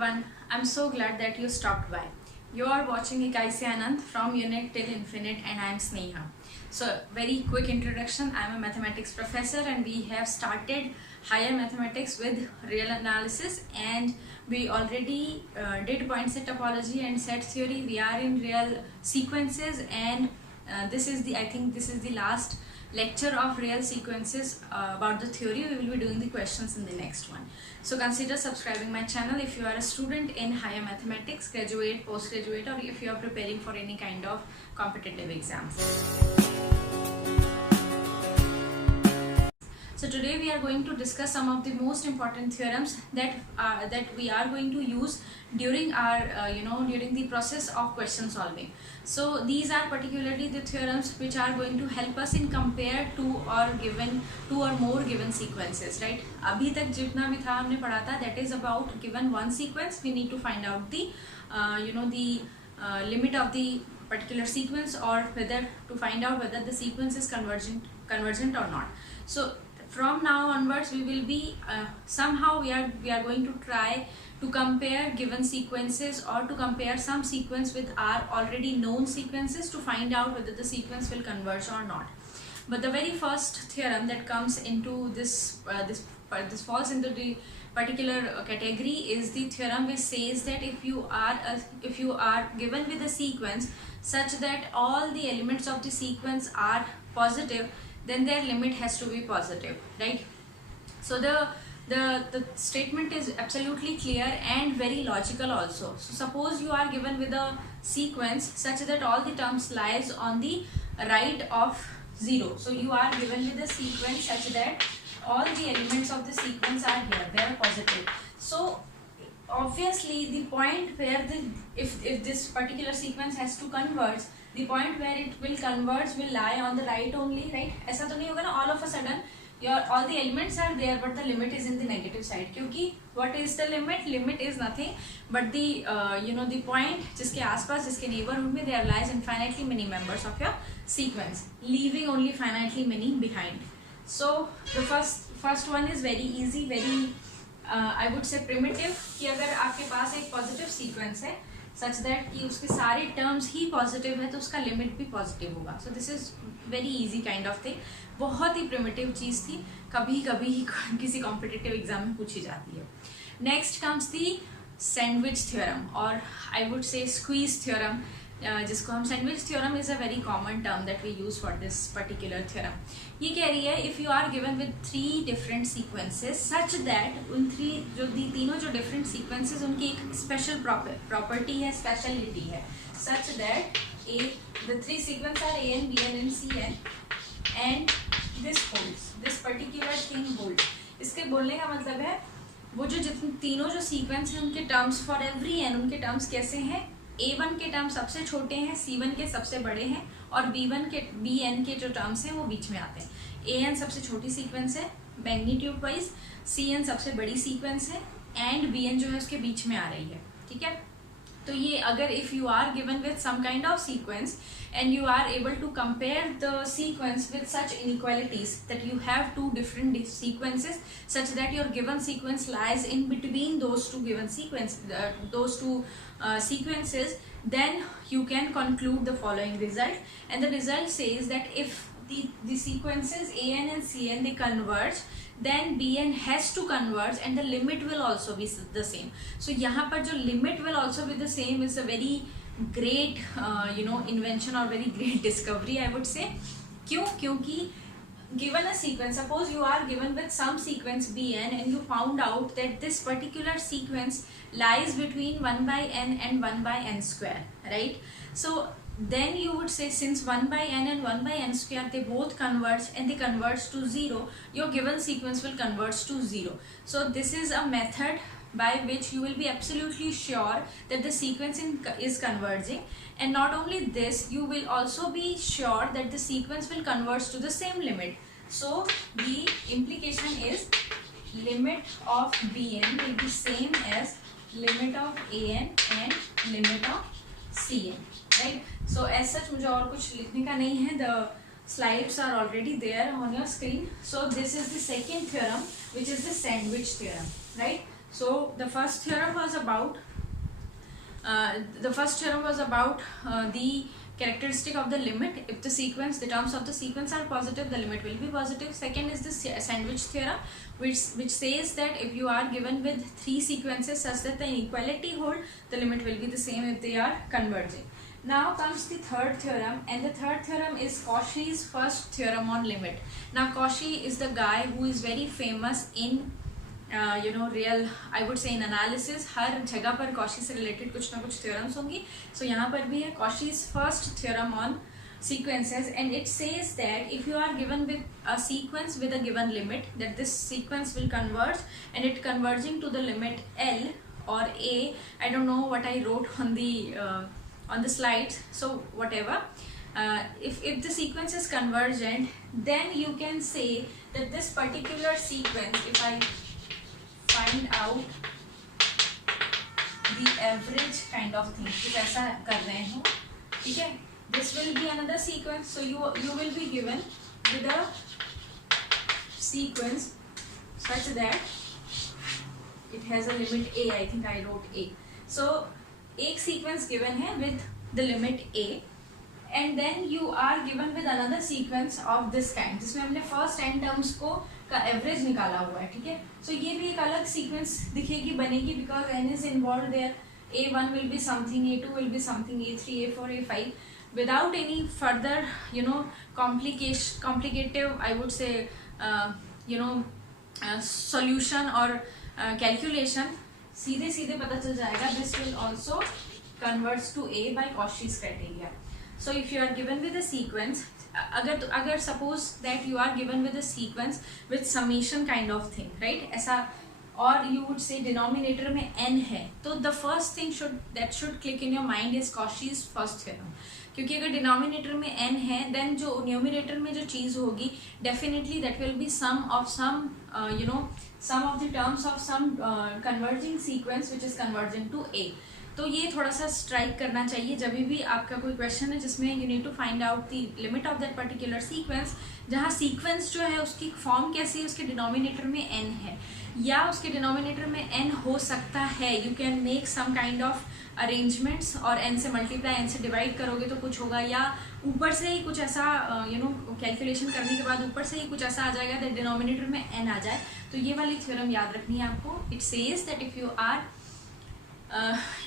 everyone. I'm so glad that you stopped by. You are watching Ikaisi Anand from Unit till Infinite and I'm Sneha. So, very quick introduction. I'm a mathematics professor and we have started higher mathematics with real analysis, and we already did point set topology and set theory. We are in real sequences, and I think this is the last lecture of real sequences about the theory. We will be doing the questions in the next one. So consider subscribing my channel if you are a student in higher mathematics, graduate, postgraduate, or if you are preparing for any kind of competitive exams. So today we are going to discuss some of the most important theorems that we are going to use during our during the process of question solving. So these are particularly the theorems which are going to help us in compare two or more given sequences, right? अभी तक जितना भी था हमने पढ़ा था, that is about given one sequence we need to find out the limit of the particular sequence, or whether to find out whether the sequence is convergent or not. So from now onwards we will be somehow we are going to try to compare given sequences, or to compare some sequence with our already known sequences to find out whether the sequence will converge or not. But the very first theorem that comes into this falls into the particular category is the theorem which says that if you are given with a sequence such that all the elements of the sequence are positive, then their limit has to be positive, right? So the statement is absolutely clear and very logical also. So suppose you are given with a sequence such that all the terms lies on the right of 0. So you are given with a sequence such that all the elements of the sequence are here, they are positive. So obviously the point where if this particular sequence has to converge, the point where it will converge will lie on the right only, right? ऐसा तो नहीं होगा ना all of a sudden all the elements are there but the limit is in the negative side, क्योंकि what is the limit? Limit is nothing but the the point जिसके आसपास, जिसके neighborhood में there lies infinitely many members of your sequence, leaving only finitely many behind. So the first one is very easy, very I would say primitive, कि अगर आपके पास एक positive sequence है such that कि उसके सारे terms ही positive है तो उसका limit भी positive होगा. So this is very easy kind of thing. बहुत ही primitive चीज़ थी, कभी कभी किसी competitive exam में पूछी जाती है. Next comes the sandwich theorem, or I would say squeeze theorem, जिसको हम sandwich theorem is a very common term that we use for this particular theorem. ये कह रही है if you are given with 3 different sequences such that उन तीनों जो different sequences उनकी एक special property है, speciality है, such that the 3 sequences are AN, BN and CN, and this holds, this particular thing holds. इसके बोलने का मतलब है वो जो तीनों जो sequence हैं उनके terms for every n, उनके terms कैसे हैं? A1 के टर्म सबसे छोटे हैं, C1 के सबसे बड़े हैं, और BN के जो टर्म्स हैं वो बीच में आते हैं. AN सबसे छोटी सीक्वेंस है मैग्नीट्यूड वाइज, CN सबसे बड़ी सीक्वेंस है, एंड BN जो है उसके बीच में आ रही है, ठीक है? तो ये अगर if you are given with some kind of sequence and you are able to compare the sequence with such inequalities that you have 2 different sequences such that your given sequence lies in between those two given sequences, then you can conclude the following result, and the result says that if the sequences AN and CN they converge, then BN has to converge and the limit will also be the same. So यहाँ पर जो limit will also be the same is a very great invention or very great discovery, I would say. क्यों? क्योंकि given a sequence, suppose you are given with some sequence Bn and you found out that this particular sequence lies between 1 by n and 1 by n square, right? So then you would say since 1 by n and 1 by n square they both converge and they converge to 0, your given sequence will converge to 0. So this is a method by which you will be absolutely sure that the sequence is converging, and not only this, you will also be sure that the sequence will converge to the same limit. So the implication is limit of Bn will be same as limit of An and limit of Cn, right? So as such मुझे और कुछ लिखने का नहीं है. The slides are already there on your screen. So this is the second theorem, which is the sandwich theorem, right? So the first theorem was about the characteristic of the limit. If the terms of the sequence are positive, the limit will be positive. Second is the sandwich theorem, which says that if you are given with three sequences such that the inequality hold, the limit will be the same if they are converging. Now comes the third theorem, and the third theorem is Cauchy's first theorem on limit. Now Cauchy is the guy who is very famous in real I would से इन analysis. हर जगह पर Cauchy से related कुछ ना कुछ theorems होंगी. सो यहाँ पर भी है Cauchy's first theorem on sequences, and it says that if you are given with a sequence with a given limit, that this sequence will converge, and it converging to the limit L or A. I don't know what I wrote on the slides, so whatever. If the sequence is convergent, then you can say that this particular sequence, if I find out the average kind of thing, कुछ ऐसा कर रहे हो, ठीक है. This will be another sequence, so you will be given with a sequence such that it has a limit A. I think I wrote A. So एक sequence given है with the limit A, and then you are given with another sequence of this kind, जिसमें हमने first n terms का average निकाला हुआ है, ठीक है. सो ये भी एक अलग सीक्वेंस दिखेगी, बनेगी, because n is involved there. A1 will be something, A2 will be something, A3, A4, A5, without any further complicative, I would say, solution or calculation. सीधे पता चल जाएगा. This will also converge to A by Cauchy's criteria. So if you are given with a sequence, अगर suppose that you are given with a sequence with summation kind of thing, right, ऐसा, और you would say denominator में n है, तो the first thing that should click in your mind is Cauchy's first theorem. क्योंकि अगर denominator में n है, then जो न्यूमिनेटर में जो चीज़ होगी, definitely that will be some of some the terms of some converging sequence which is converging to A. तो ये थोड़ा सा स्ट्राइक करना चाहिए जब भी आपका कोई क्वेश्चन है जिसमें you need to find out the limit of that particular sequence, जहाँ सीक्वेंस जो है उसकी फॉर्म कैसी है, उसके डिनोमिनेटर में n है, या उसके डिनोमिनेटर में n हो सकता है. You can make some kind of arrangements, और n से मल्टीप्लाई, n से डिवाइड करोगे तो कुछ होगा, या ऊपर से ही कुछ ऐसा कैलकुलेशन करने के बाद ऊपर से ही कुछ ऐसा आ जाएगा दैट डिनोमिनेटर में n आ जाए. तो ये वाली थ्योरम याद रखनी है आपको. It says that if you are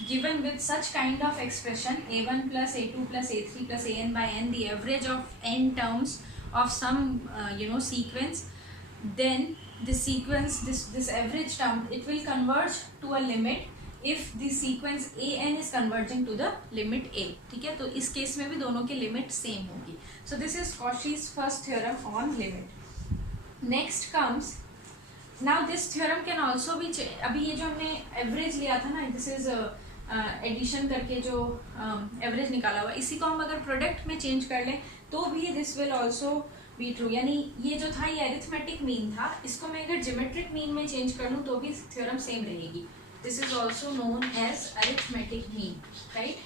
given with such kind of expression, A1 plus A2 plus A3 plus An by n, the average of n terms of some sequence, then this sequence, this average term, it will converge to a limit if the sequence An is converging to the limit A. ठीक है, तो इस case में भी दोनों की limit same होगी. So this is Cauchy's first theorem on limit. Next comes, now this theorem can also be अभी ये जो हमने एवरेज लिया था ना, दिस इज एडिशन करके जो एवरेज निकाला हुआ, इसी को हम अगर प्रोडक्ट में चेंज कर लें तो भी this will also be true. यानी ये जो था ये अरिथमेटिक मीन था, इसको मैं अगर ज्योमेट्रिक मीन में चेंज कर लूँ तो भी थ्योरम सेम रहेगी. This is also known as arithmetic mean, right.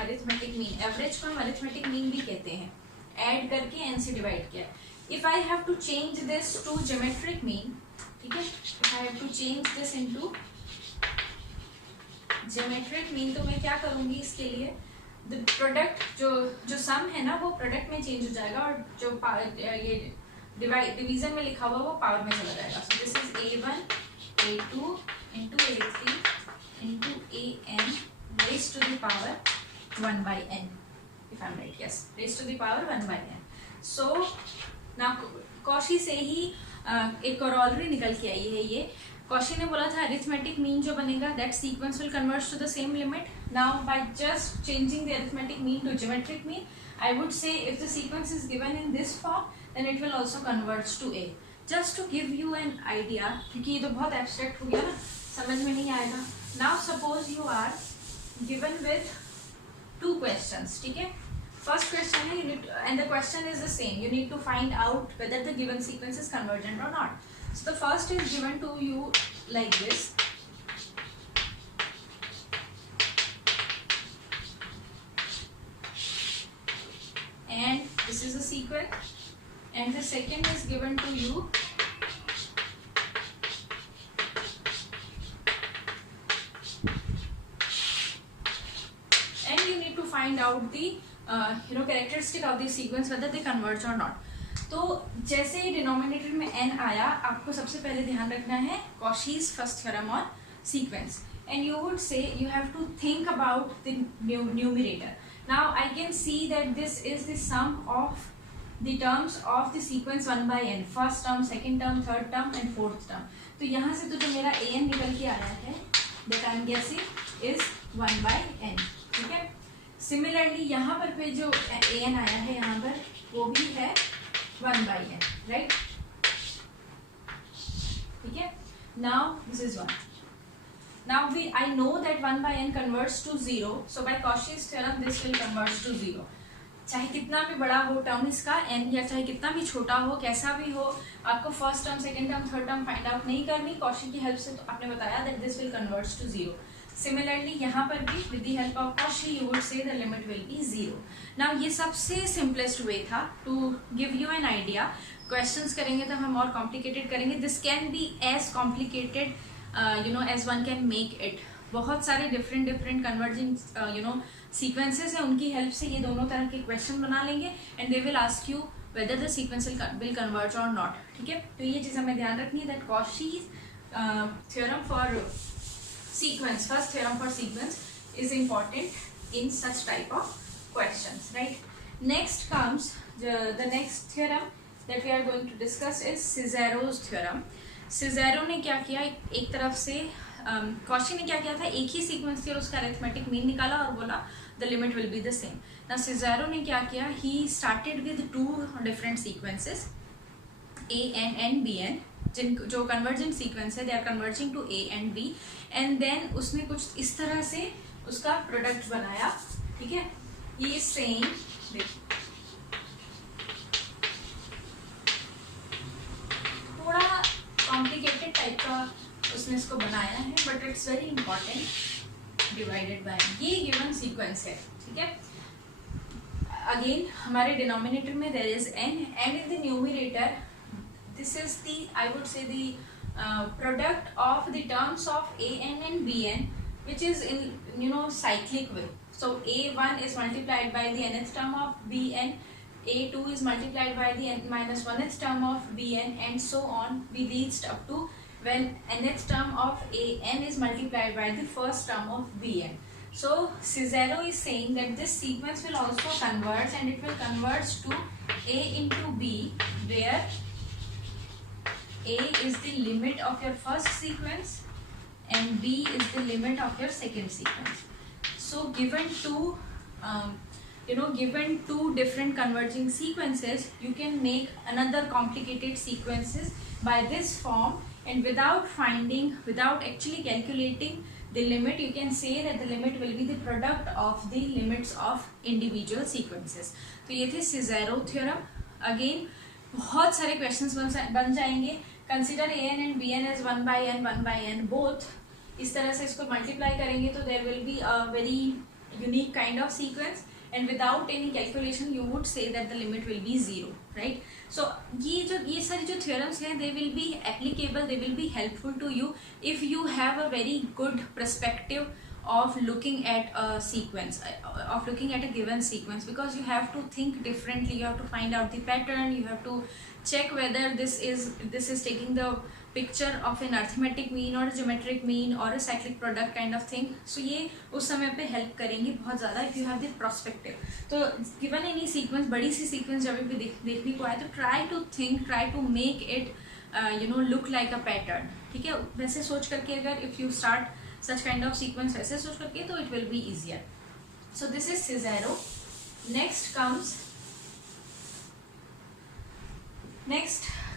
Arithmetic mean, average को हम अरिथमेटिक मीन भी कहते हैं, ऐड करके n से डिवाइड किया. If I have to change this to geometric mean, ठीक है, if I have to change this into geometric mean, तो मैं क्या करूंगी इसके लिए, द प्रोडक्ट जो सम है ना वो प्रोडक्ट में चेंज हो जाएगा, और जो ये डिवीजन में लिखा हुआ वो पावर में चला जाएगा. So this is A1 A2 into A3 into An raised to the power 1 by n, if I'm right. Yes, raised to the power 1 by n. So now Cauchy से ही एक कॉरोलरी निकल के आई है. ये कॉशी ने बोला था अरिथमेटिक मीन जो बनेगा, that sequence will converge to the same limit. Now by just changing the arithmetic mean to geometric mean, I would say if the sequence is given in this form, then it will also converge to A. Just to give you an idea, क्योंकि ये तो बहुत abstract हो गया ना, समझ में नहीं आएगा. Now suppose you are given with 2 questions, ठीक है. First question है, you need to, and the question is the same. You need to find out whether the given sequence is convergent or not. So the first is given to you like this. And this is a sequence. And the second is given to you find out the characteristic of the sequence whether they converge or not. तो जैसे ही denominator में n आया, आपको सबसे पहले ध्यान रखना है Cauchy's first theorem on sequence, and you would say you have to think about the numerator. Now I can see that this is the sum of the terms of the sequence 1 by n, first term, second term, third term and fourth term. तो यहाँ से तो जो मेरा an निकल के आया है that I am guessing is 1 by n. ठीक है. Similarly यहाँ पर फिर जो an आया है यहाँ पर वो भी है 1 by n, right? ठीक है. Now this is 1. Now I know that 1 by n converts to 0. So by Cauchy's theorem this will converge to 0. चाहे कितना भी बड़ा हो टर्म इसका n, या चाहे कितना भी छोटा हो, कैसा भी हो, आपको first term, second term, third term find out नहीं करनी. कॉशी की हेल्प से तो आपने बताया that this will converge to 0. Similarly यहाँ पर भी with the help of Cauchy you would say the limit will be 0. Now ये सबसे सिंपलेस्ट वे था to give you an idea. Questions करेंगे तो हम और कॉम्प्लिकेटेड करेंगे. This can be as complicated as one can make it. बहुत सारे डिफरेंट कन्वर्जिंग सीक्वेंसेस है, उनकी हेल्प से ये दोनों तरह के क्वेश्चन बना लेंगे and they will ask you whether the sequence will converge और नॉट. ठीक है. तो ये चीज़ हमें ध्यान रखनी है that Cauchy's theorem for sequence, first theorem for sequence is important in such type of questions, right? Next comes the next theorem that we are going to discuss is Cesaro's theorem. Cesaro ने क्या किया, एक तरफ से Cauchy ने क्या किया था, एक ही सीक्वेंस थी और उसका अरिथमेटिक मीन निकाला और बोला the limit will be the same. ना Cesaro ने क्या किया, he started with 2 different sequences a n and b n, जो कन्वर्जेंट सीक्वेंस है they are converging to a and b, and then उसने कुछ इस तरह से उसका प्रोडक्ट बनाया. ठीक है. ही इज सेइंग, थोड़ा कॉम्प्लिकेटेड टाइप का उसने इसको बनाया है but it's very important. Divided by ये गिवन सीक्वेंस है. ठीक है. अगेन हमारे डिनोमिनेटर में there is n and in the numerator this is the, I would say, the product of the terms of a n and b n, which is in cyclic way. So a1 is multiplied by the nth term of b n, a2 is multiplied by the n minus 1th term of b n, and so on. We reached up to when nth term of a n is multiplied by the first term of b n. So Cesaro is saying that this sequence will also converge, and it will converge to a into b, where a is the limit of your first sequence and b is the limit of your second sequence. So given two different converging sequences, you can make another complicated sequences by this form, and without actually calculating the limit, you can say that the limit will be the product of the limits of individual sequences. तो ये थे Cesaro theorem. Again बहुत सारे questions बन जाएंगे. Consider a n and b n as 1 by n both. इस तरह से इसको मल्टीप्लाई करेंगे तो there will be a very unique kind of sequence, and without any calculation you would say that the limit will be 0, right. So ये सारी जो theorems हैं they will be applicable, they will be helpful to you if you have a very good perspective of looking at a sequence, of looking at a given sequence, because you have to think differently, you have to find out the pattern, you have to check whether this is taking the picture of an arithmetic mean or a geometric mean or a cyclic product kind of thing. So ये उस समय पे help करेंगी बहुत ज़्यादा if you have the perspective. तो given any sequence, बड़ी सी sequence जब भी देखने को आए तो try to think, try to make it look like a pattern. ठीक है. वैसे सोच करके अगर if you start such kind of sequence ऐसे सोच करके तो it will be easier. So this is Cesaro. Next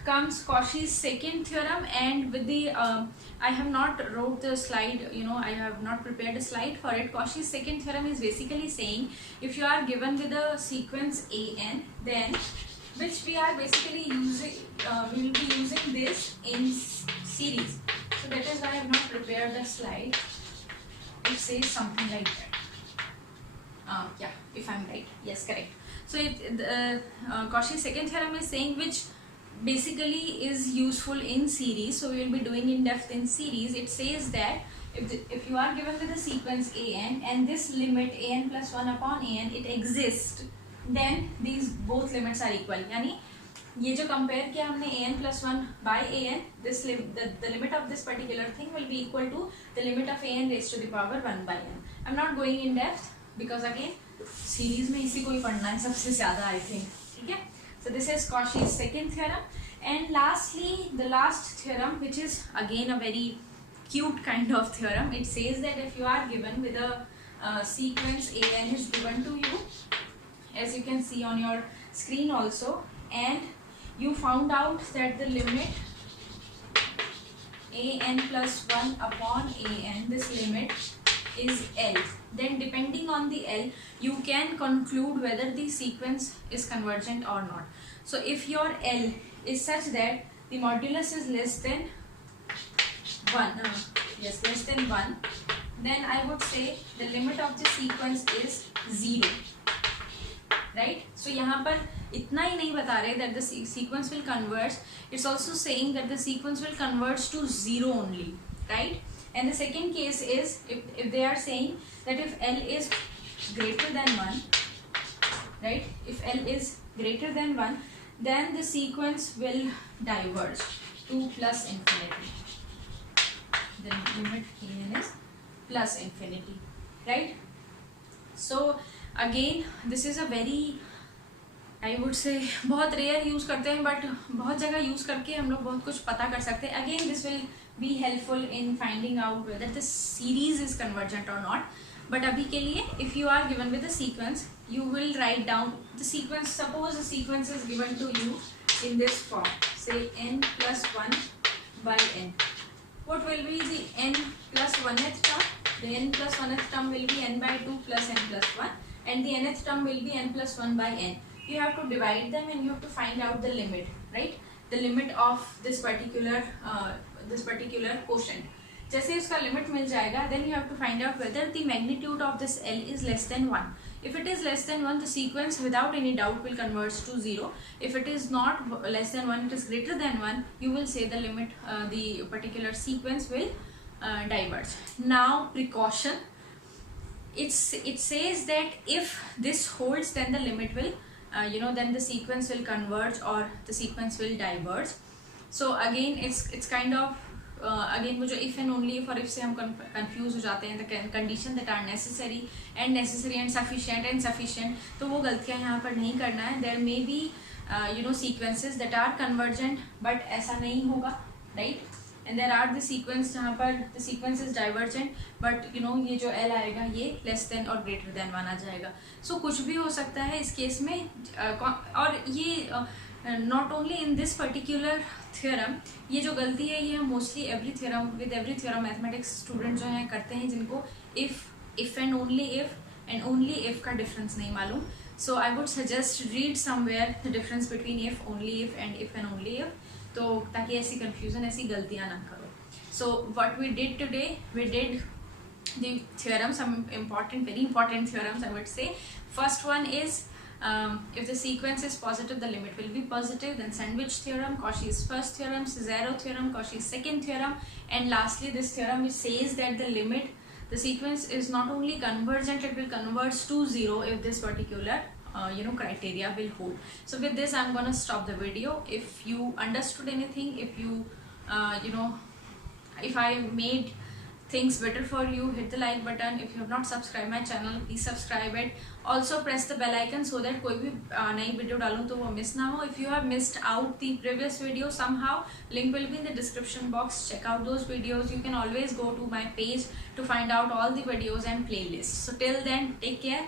comes Cauchy's second theorem, and with the I have not wrote the slide, I have not prepared a slide for it. Cauchy's second theorem is basically saying if you are given with a sequence a n, then which we are basically using, we will be using this in series. So that is why I have not prepared the slide. It says something like that. Yeah, if I'm right. Yes, correct. So Cauchy's second theorem is saying which basically is useful in series. So we will be doing in depth in series. It says that if you are given with a sequence an and this limit an plus 1 upon an it exists, then these both limits are equal. यानी ये जो compare किया हमने an plus 1 by an, this the limit of this particular thing will be equal to the limit of an raised to the power 1 by n. I'm not going in depth because again series में इसी को ही पढ़ना है सबसे ज़्यादा I think. ठीक है. So this is Cauchy's second theorem, and lastly the last theorem, which is again a very cute kind of theorem. It says that if you are given with a sequence an is given to you, as you can see on your screen also, and you found out that the limit an plus 1 upon an, this limit is L, then depending on the L you can conclude whether the sequence is convergent or not. So if your L is such that the modulus is less than 1, less than 1, then I would say the limit of the sequence is 0, right? So यहाँ पर इतना ही नहीं बता रहे that the sequence will converge, it's also saying that the sequence will converge to 0 only, right? And the second case is if they are saying that if L is greater than 1, right? If L is greater than 1, then the sequence will diverge to plus infinity. The limit an is plus infinity, right? So again this is a very, I would say बहुत rare use करते हैं, but बहुत जगह use करके हम लोग बहुत कुछ पता कर सकते हैं. Again this will be helpful in finding out whether the series is convergent or not. But अभी के लिए if you are given with a sequence, you will write down the sequence. Suppose the sequence is given to you in this form, say n plus 1 by n. What will be the n plus 1th term? The n plus 1th term will be n by 2 plus n plus 1, and the nth term will be n plus 1 by n. You have to divide them and you have to find out the limit, right? The limit of this particular quotient. जैसे इसका limit मिल जाएगा, then you have to find out whether the magnitude of this L is less than 1. If it is less than 1, the sequence without any doubt will converge to 0. If it is not less than 1, it is greater than 1, you will say the limit, the particular sequence will diverge. Now precaution, it says that if this holds, then the limit will then the sequence will converge or the sequence will diverge. So again it's kind of again वो जो if and only if और if से हम confuse हो जाते हैं, the condition that are necessary and sufficient, तो वो गलतियाँ यहाँ पर नहीं करना है. There may be sequences that are convergent but ऐसा नहीं होगा, right? And there are the sequence जहाँ पर the sequence is divergent but ये जो L आएगा ये less than or greater than 1 आ जाएगा. So कुछ भी हो सकता है इस केस में, और ये not only in this particular theorem, ये जो गलती है ये हम mostly every theorem mathematics student जो हैं करते हैं, जिनको if and only if का difference नहीं मालूम. So I would suggest read somewhere the difference between if, only if and only if, तो ताकि ऐसी confusion, ऐसी गलतियाँ ना करो. So what we did today, we did the theorem, some very important theorems I would say. First one is if the sequence is positive, the limit will be positive. Then sandwich theorem, Cauchy's first theorem, Cesaro theorem, Cauchy's second theorem, and lastly this theorem which says that the sequence is not only convergent, it will converge to 0 if this particular criteria will hold. So with this I'm gonna stop the video. If you understood anything, if you if I made things better for you, hit the like button. If you have not subscribed my channel, please subscribe it. Also press the bell icon so that कोई भी नई video डालूँ तो वो miss ना हो. If you have missed out the previous video somehow, link will be in the description box. Check out those videos. You can always go to my page to find out all the videos and playlists. So till then, take care.